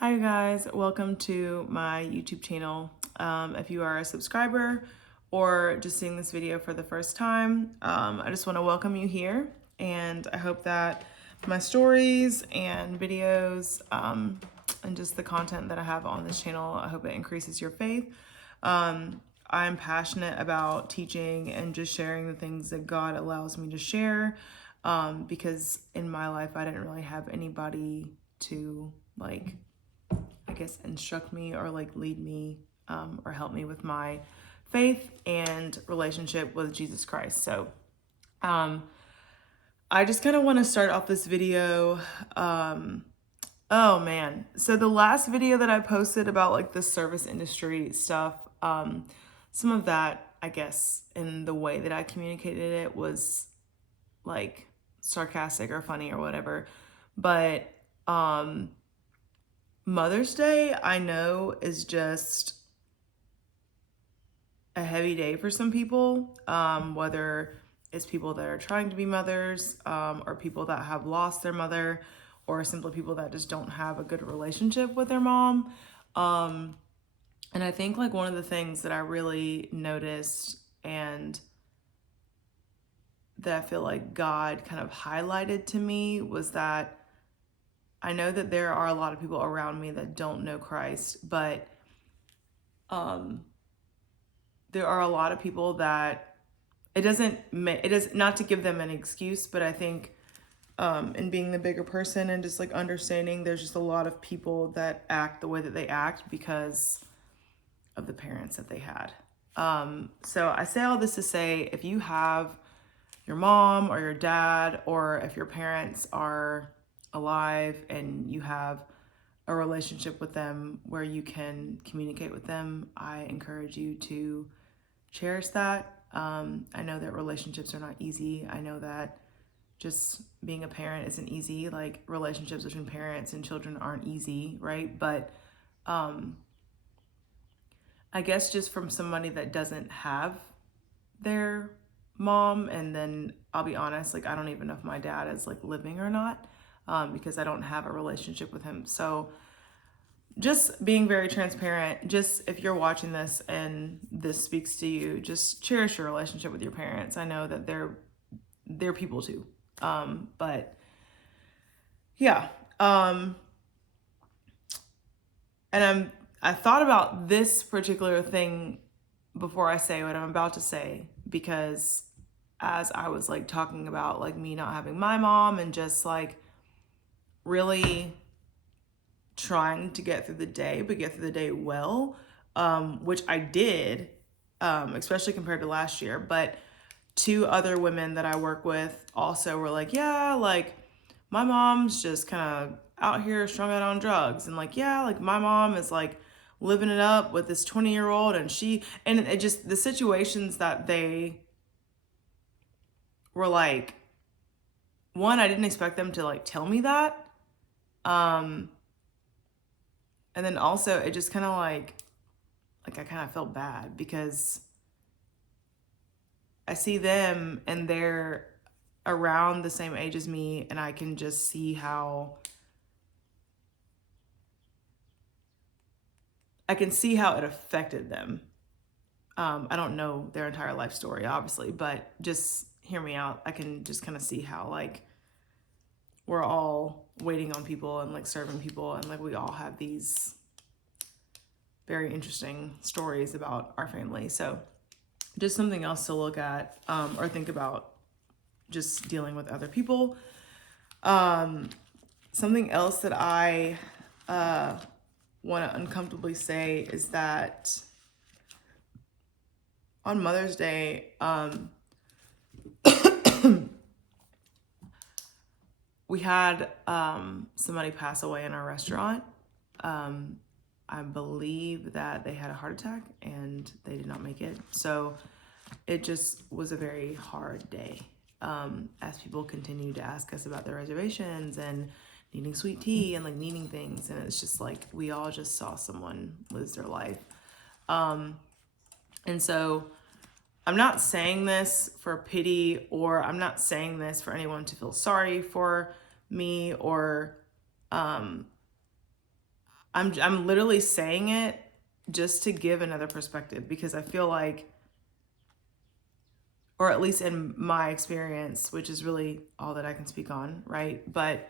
Hi guys, welcome to my YouTube channel. If you are a subscriber or just seeing this video for the first time, I just want to welcome you here, and I hope that my stories and videos and just the content that I have on this channel, I hope it increases your faith. I'm passionate about teaching and just sharing the things that God allows me to share, because in my life I didn't really have anybody to instruct me or lead me or help me with my faith and relationship with Jesus Christ. So I just kind of want to start off this video. Oh man. So the last video that I posted about the service industry stuff, some of that, I guess, in the way that I communicated it was sarcastic or funny or whatever. But Mother's Day, I know, is just a heavy day for some people, whether it's people that are trying to be mothers, or people that have lost their mother, or simply people that just don't have a good relationship with their mom. And I think one of the things that I really noticed and that I feel like God kind of highlighted to me was that I know that there are a lot of people around me that don't know Christ, but there are a lot of people that it is not to give them an excuse, but I think in being the bigger person and just understanding, there's just a lot of people that act the way that they act because of the parents that they had. So I say all this to say, if you have your mom or your dad, or if your parents are alive and you have a relationship with them where you can communicate with them, I encourage you to cherish that. I know that relationships are not easy. I know that just being a parent isn't easy. Relationships between parents and children aren't easy, right? But I guess just from somebody that doesn't have their mom, and then I'll be honest, I don't even know if my dad is living or not, because I don't have a relationship with him. So just being very transparent, just if you're watching this and this speaks to you, just cherish your relationship with your parents. I know that they're people too. But yeah. And I thought about this particular thing before I say what I'm about to say, because as I was talking about me not having my mom and just really trying to get through the day, but get through the day well, which I did, especially compared to last year. But two other women that I work with also were yeah, my mom's just kind of out here strung out on drugs. And yeah, my mom is living it up with this 20-year-old, and it just, the situations that they were one, I didn't expect them to tell me that. And then also it just kind of I kind of felt bad because I see them and they're around the same age as me, and I can just see how it affected them. I don't know their entire life story, obviously, but just hear me out. I can just kind of see how we're all waiting on people and serving people, and we all have these very interesting stories about our family. So just something else to look at, or think about, just dealing with other people. Something else that I want to uncomfortably say is that on Mother's Day, we had somebody pass away in our restaurant. I believe that they had a heart attack and they did not make it. So it just was a very hard day, as people continue to ask us about their reservations and needing sweet tea and needing things. And it's just we all just saw someone lose their life. And so I'm not saying this for pity, or I'm not saying this for anyone to feel sorry for me, or I'm literally saying it just to give another perspective, because I feel like, or at least in my experience, which is really all that I can speak on, right? But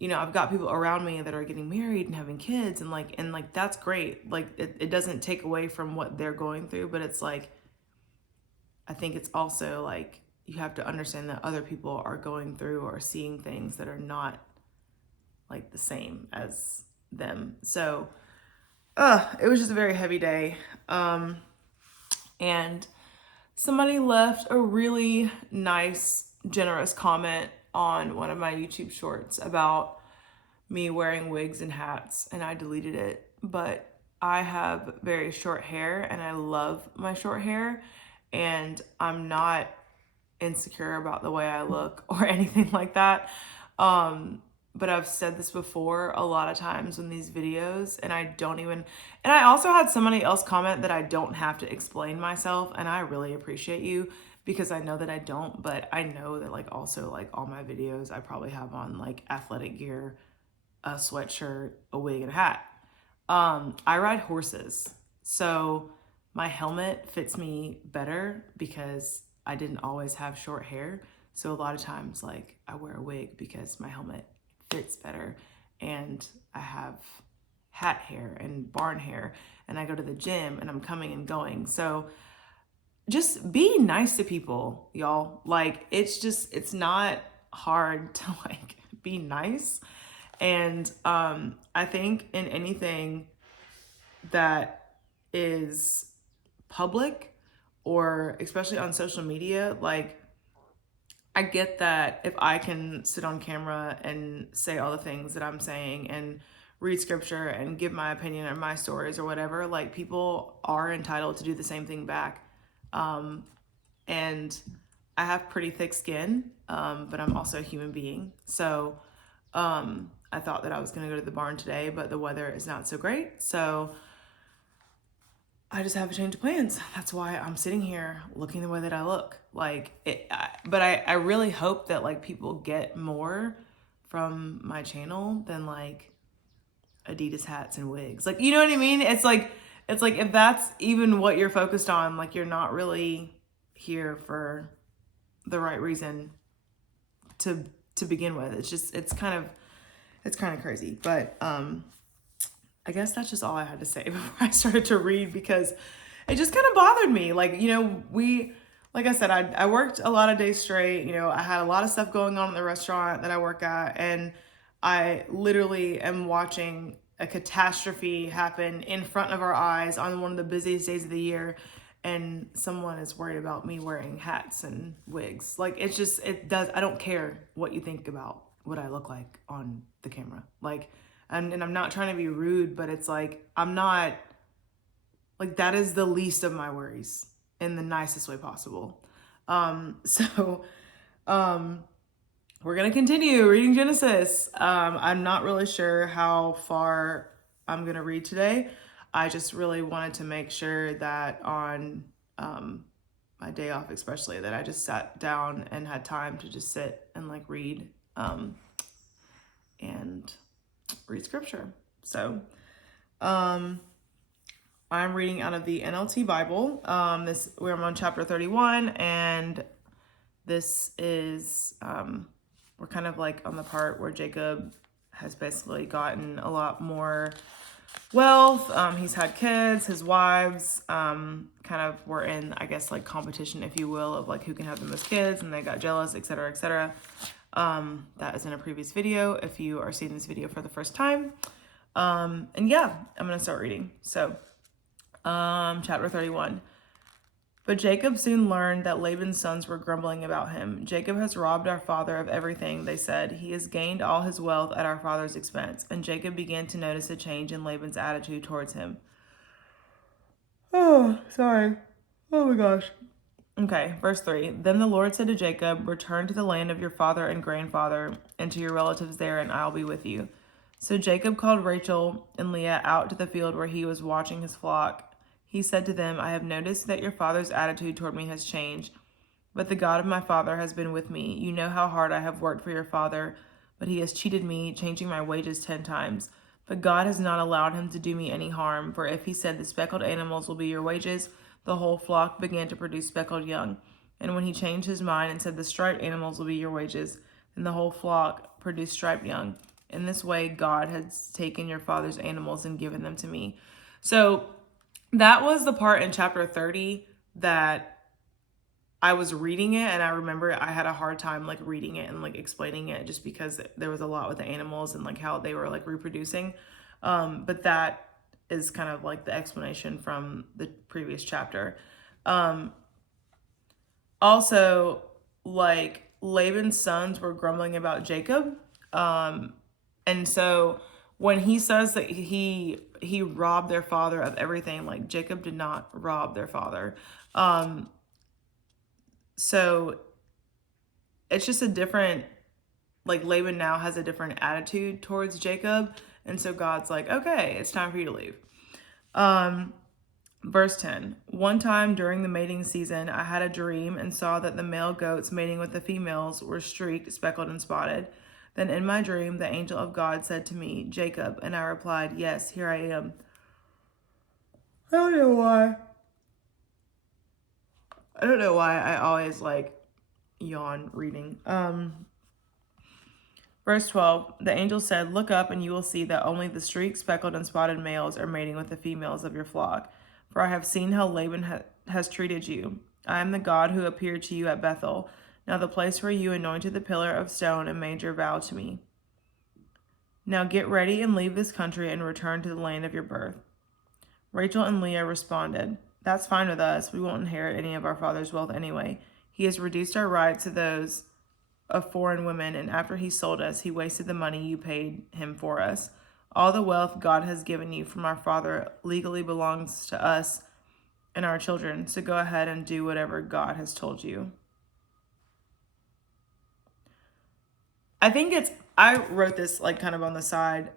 you know, I've got people around me that are getting married and having kids, and like that's great. Like it doesn't take away from what they're going through, but it's like, I think it's also like you have to understand that other people are going through or seeing things that are not like the same as them. So it was just a very heavy day. And somebody left a really nice, generous comment on one of my YouTube shorts about me wearing wigs and hats, and I deleted it. But I have very short hair and I love my short hair, and I'm not insecure about the way I look or anything like that. But I've said this before a lot of times in these videos, and and I also had somebody else comment that I don't have to explain myself, and I really appreciate you, because I know that I don't, but I know that like also like all my videos I probably have on like athletic gear, a sweatshirt, a wig, and a hat. I ride horses, so my helmet fits me better because I didn't always have short hair. So a lot of times like I wear a wig because my helmet fits better, and I have hat hair and barn hair, and I go to the gym and I'm coming and going. So just be nice to people, y'all. Like it's not hard to like be nice. And I think in anything that is public, or especially on social media, like I get that if I can sit on camera and say all the things that I'm saying and read scripture and give my opinion or my stories or whatever, like people are entitled to do the same thing back. And I have pretty thick skin, but I'm also a human being. So I thought that I was going to go to the barn today, but the weather is not so great. So I just have a change of plans. That's why I'm sitting here looking the way that I look. Like but I really hope that like people get more from my channel than like Adidas hats and wigs. Like, you know what I mean? It's like if that's even what you're focused on, like you're not really here for the right reason to begin with. It's kind of crazy. But I guess that's just all I had to say before I started to read, because it just kind of bothered me. Like, you know, like I said, I worked a lot of days straight. You know, I had a lot of stuff going on in the restaurant that I work at, and I literally am watching a catastrophe happen in front of our eyes on one of the busiest days of the year, and someone is worried about me wearing hats and wigs. Like, I don't care what you think about what I look like on the camera. Like, and I'm not trying to be rude, but it's like, I'm not, like, that is the least of my worries in the nicest way possible. So we're going to continue reading Genesis. I'm not really sure how far I'm going to read today. I just really wanted to make sure that on my day off, especially, that I just sat down and had time to just sit and like read and read scripture. So I'm reading out of the NLT Bible. We're on chapter 31, and this is we're kind of like on the part where Jacob has basically gotten a lot more wealth. He's had kids, his wives kind of were in, I guess, like competition, if you will, of like who can have the most kids, and they got jealous, etc., etc. That is in a previous video if you are seeing this video for the first time. And yeah, I'm gonna start reading. So chapter 31. But Jacob soon learned that Laban's sons were grumbling about him. Jacob has robbed our father of everything, they said. He has gained all his wealth at our father's expense. And Jacob began to notice a change in Laban's attitude towards him. Oh, sorry. Oh my gosh. Okay, verse 3. Then the Lord said to Jacob, return to the land of your father and grandfather, and to your relatives there, and I'll be with you. So Jacob called Rachel and Leah out to the field where he was watching his flock. He said to them, I have noticed that your father's attitude toward me has changed, but the God of my father has been with me. You know how hard I have worked for your father, but he has cheated me, changing my wages 10 times. But God has not allowed him to do me any harm, for if he said the speckled animals will be your wages, the whole flock began to produce speckled young. And when he changed his mind and said the striped animals will be your wages, then the whole flock produced striped young. In this way, God has taken your father's animals and given them to me. So that was the part in chapter 30 that I was reading it, and I remember I had a hard time like reading it and like explaining it, just because there was a lot with the animals and like how they were like reproducing. But that is kind of like the explanation from the previous chapter. Also, like Laban's sons were grumbling about Jacob. And so when he says that he robbed their father of everything, like Jacob did not rob their father. So it's just a different, like Laban now has a different attitude towards Jacob. And so God's like, okay, it's time for you to leave. Verse 10, one time during the mating season, I had a dream and saw that the male goats mating with the females were streaked, speckled, and spotted. Then in my dream, the angel of God said to me, Jacob, and I replied, yes, here I am. I don't know why I always like yawn reading. Verse 12, the angel said, look up and you will see that only the streaked, speckled, and spotted males are mating with the females of your flock. For I have seen how Laban has treated you. I am the God who appeared to you at Bethel, now the place where you anointed the pillar of stone and made your vow to me. Now get ready and leave this country and return to the land of your birth. Rachel and Leah responded, that's fine with us. We won't inherit any of our father's wealth anyway. He has reduced our rights to those of foreign women, and after he sold us, he wasted the money you paid him for us. All the wealth God has given you from our father legally belongs to us and our children, so go ahead and do whatever God has told you. I wrote this like kind of on the side.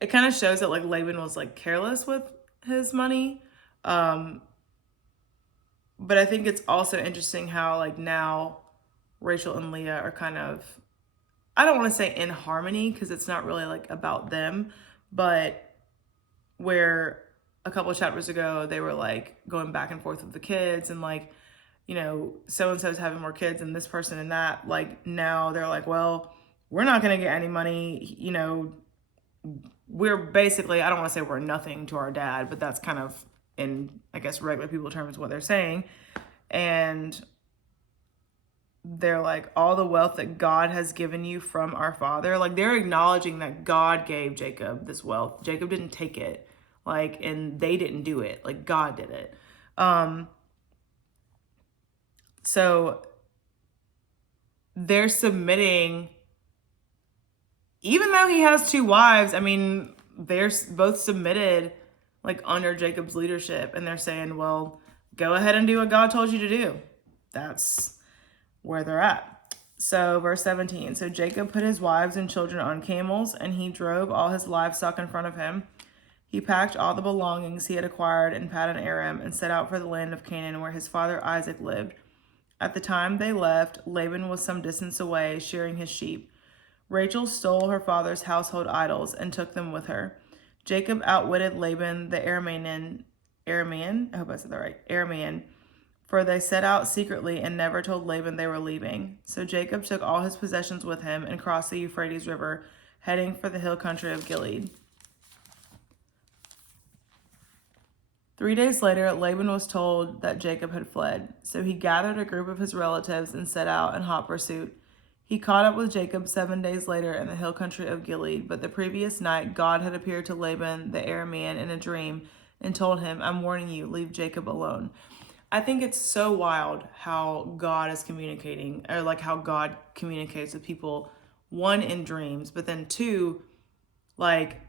It kind of shows that like Laban was like careless with his money. But I think it's also interesting how like now Rachel and Leah are kind of, I don't want to say in harmony because it's not really like about them, but where a couple of chapters ago they were like going back and forth with the kids and like, you know, so-and-so's having more kids and this person and that, like now they're like, well, we're not going to get any money, you know, we're basically, I don't want to say we're nothing to our dad, but that's kind of in, I guess, regular people terms what they're saying. And they're like, all the wealth that God has given you from our father, like they're acknowledging that God gave Jacob this wealth. Jacob didn't take it, like, and they didn't do it, like God did it. So they're submitting, even though he has two wives. I mean, they're both submitted like under Jacob's leadership, and they're saying, well, go ahead and do what God told you to do. That's where they're at. So verse 17, so Jacob put his wives and children on camels, and he drove all his livestock in front of him. He packed all the belongings he had acquired in Paddan Aram and set out for the land of Canaan, where his father Isaac lived. At the time they left, Laban was some distance away, shearing his sheep. Rachel stole her father's household idols and took them with her. Jacob outwitted Laban the Aramean, I hope I said that right, Aramean, for they set out secretly and never told Laban they were leaving. So Jacob took all his possessions with him and crossed the Euphrates River, heading for the hill country of Gilead. 3 days later, Laban was told that Jacob had fled. So he gathered a group of his relatives and set out in hot pursuit. He caught up with Jacob 7 days later in the hill country of Gilead, but the previous night God had appeared to Laban the Aramean in a dream and told him, I'm warning you, leave Jacob alone. I think it's so wild how God is communicating, or like how God communicates with people, one, in dreams, but then two, like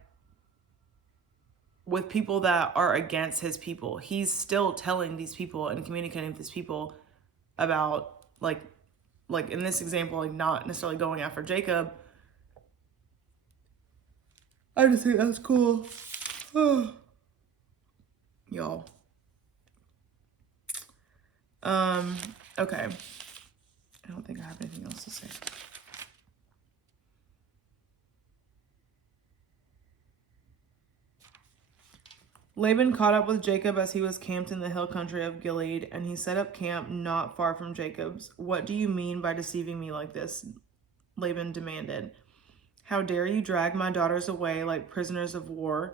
with people that are against his people. He's still telling these people and communicating with these people about like in this example, like not necessarily going after Jacob. I just think that's cool. Y'all. Okay. I don't think I have anything else to say. Laban caught up with Jacob as he was camped in the hill country of Gilead, and he set up camp not far from Jacob's. "What do you mean by deceiving me like this?" Laban demanded. "How dare you drag my daughters away like prisoners of war?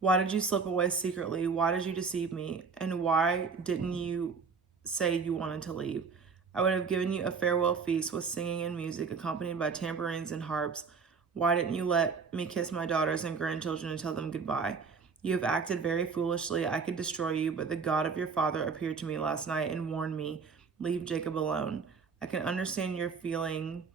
Why did you slip away secretly? Why did you deceive me? And why didn't you say you wanted to leave? I would have given you a farewell feast with singing and music accompanied by tambourines and harps. Why didn't you let me kiss my daughters and grandchildren and tell them goodbye? You have acted very foolishly. I could destroy you, but the God of your father appeared to me last night and warned me, 'Leave Jacob alone.' I can understand your feeling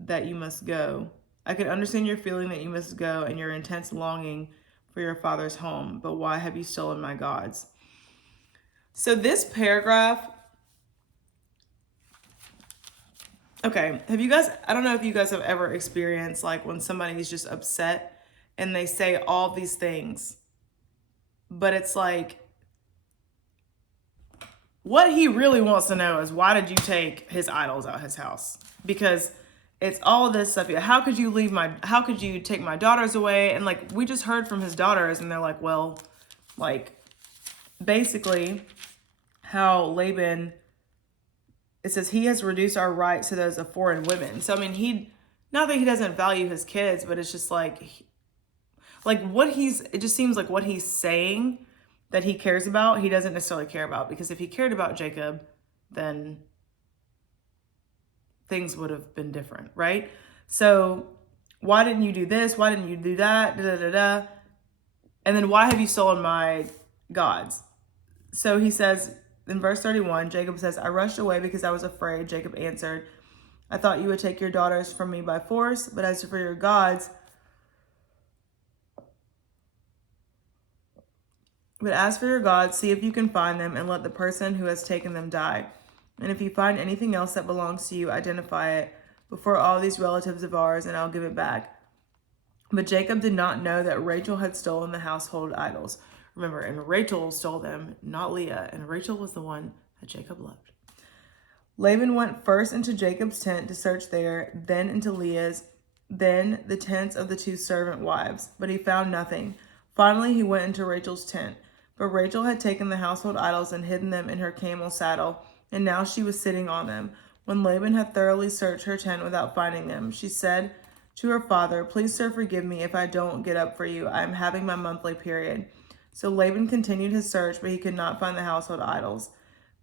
that you must go. I can understand your feeling that you must go and your intense longing for your father's home, but why have you stolen my gods?" So this paragraph, okay, I don't know if you guys have ever experienced like when somebody's just upset and they say all these things, but it's like, what he really wants to know is, why did you take his idols out of his house? Because it's all this stuff. How could you take my daughters away? And like, we just heard from his daughters and they're like, well, like basically how Laban, it says he has reduced our rights to those of foreign women. So, I mean, not that he doesn't value his kids, but it's just like it just seems like what he's saying that he cares about, he doesn't necessarily care about. Because if he cared about Jacob, then things would have been different, right? So why didn't you do this? Why didn't you do that? Da, da, da, da. And then why have you stolen my gods? So he says in verse 31, Jacob says, "I rushed away because I was afraid." Jacob answered, "I thought you would take your daughters from me by force, but as for your gods, see if you can find them and let the person who has taken them die. And if you find anything else that belongs to you, identify it before all these relatives of ours, and I'll give it back." But Jacob did not know that Rachel had stolen the household idols. Remember, and Rachel stole them, not Leah, and Rachel was the one that Jacob loved. Laban went first into Jacob's tent to search there, then into Leah's, then the tents of the two servant wives, but he found nothing. Finally, he went into Rachel's tent. But Rachel had taken the household idols and hidden them in her camel saddle, and now she was sitting on them. When Laban had thoroughly searched her tent without finding them, she said to her father, "Please, sir, forgive me if I don't get up for you. I am having my monthly period." So Laban continued his search, but he could not find the household idols.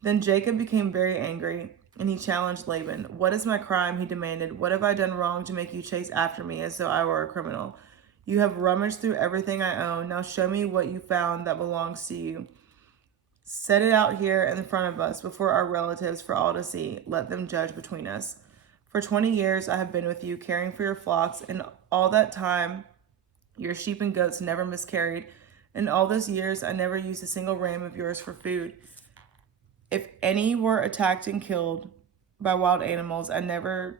Then Jacob became very angry, and he challenged Laban. "What is my crime?" he demanded. "What have I done wrong to make you chase after me as though I were a criminal? You have rummaged through everything I own. Now show me what you found that belongs to you. Set it out here in front of us before our relatives for all to see. Let them judge between us. For 20 years I have been with you, caring for your flocks, and all that time your sheep and goats never miscarried. In all those years I never used a single ram of yours for food. If any were attacked and killed by wild animals, I never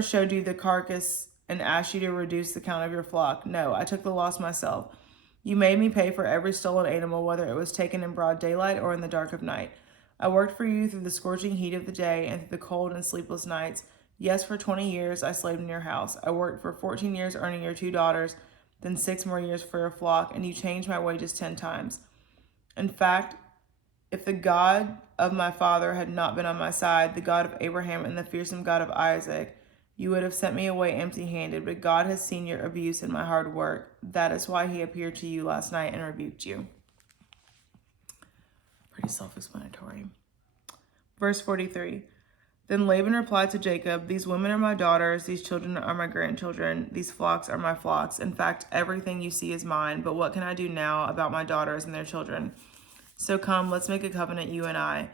showed you the carcass and asked you to reduce the count of your flock. No, I took the loss myself. You made me pay for every stolen animal, whether it was taken in broad daylight or in the dark of night. I worked for you through the scorching heat of the day and through the cold and sleepless nights. Yes, for 20 years I slaved in your house. I worked for 14 years earning your 2 daughters, then 6 more years for your flock, and you changed my wages 10 times. In fact, if the God of my father had not been on my side, the God of Abraham and the fearsome God of Isaac, you would have sent me away empty-handed, but God has seen your abuse and my hard work. That is why he appeared to you last night and rebuked you." Pretty self-explanatory. Verse 43. Then Laban replied to Jacob, "These women are my daughters, these children are my grandchildren, these flocks are my flocks. In fact, everything you see is mine, but what can I do now about my daughters and their children? So come, let's make a covenant, you and I,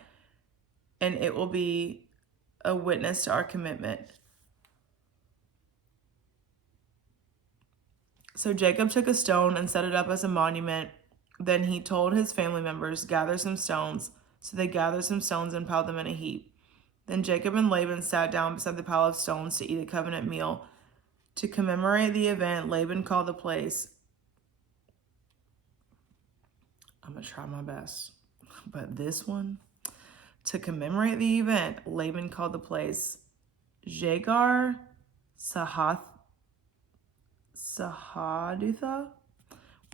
and it will be a witness to our commitment." So Jacob took a stone and set it up as a monument. Then he told his family members, "Gather some stones." So they gathered some stones and piled them in a heap. Then Jacob and Laban sat down beside the pile of stones to eat a covenant meal. To commemorate the event, Laban called the place, I'm going to try my best, but this one, to commemorate the event, Laban called the place Jagar Sahadutha,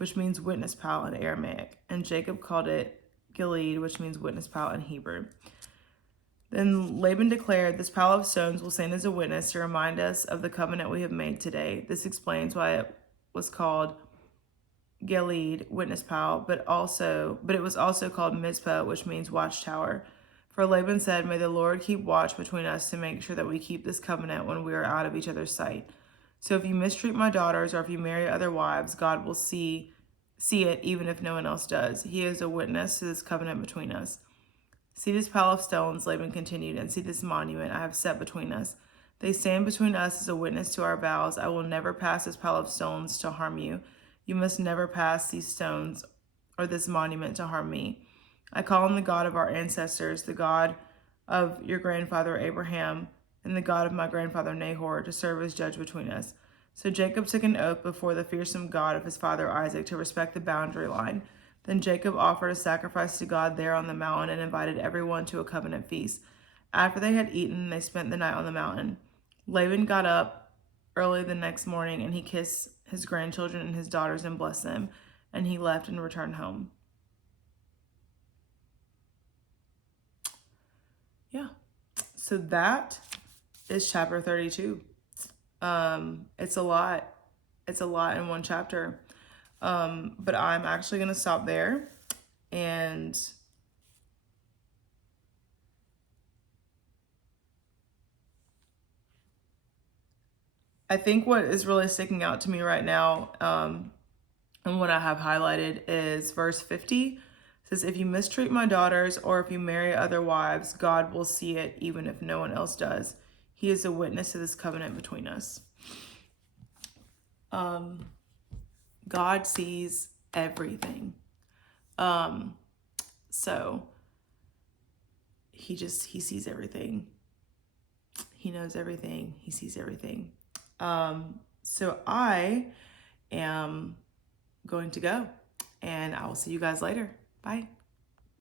which means witness pile in Aramaic, and Jacob called it Gilead, which means witness pile in Hebrew. Then Laban declared, "This pile of stones will stand as a witness to remind us of the covenant we have made today." This explains why it was called Gilead, witness pile, but it was also called Mizpah, which means watchtower. For Laban said, "May the Lord keep watch between us to make sure that we keep this covenant when we are out of each other's sight. So if you mistreat my daughters or if you marry other wives, God will see it even if no one else does. He is a witness to this covenant between us." "See this pile of stones," Laban continued, "and see this monument I have set between us. They stand between us as a witness to our vows. I will never pass this pile of stones to harm you. You must never pass these stones or this monument to harm me. I call on the God of our ancestors, the God of your grandfather Abraham, and the God of my grandfather Nahor, to serve as judge between us." So Jacob took an oath before the fearsome God of his father Isaac to respect the boundary line. Then Jacob offered a sacrifice to God there on the mountain and invited everyone to a covenant feast. After they had eaten, they spent the night on the mountain. Laban got up early the next morning, and he kissed his grandchildren and his daughters and blessed them, and he left and returned home. Yeah, so that is chapter 32. It's a lot. It's a lot in one chapter. But I'm actually going to stop there, and I think what is really sticking out to me right now, and what I have highlighted is verse 50. It says, "If you mistreat my daughters or if you marry other wives, God will see it even if no one else does. He is a witness to this covenant between us." God sees everything. So he sees everything. He knows everything. He sees everything. So I am going to go, and I will see you guys later. Bye.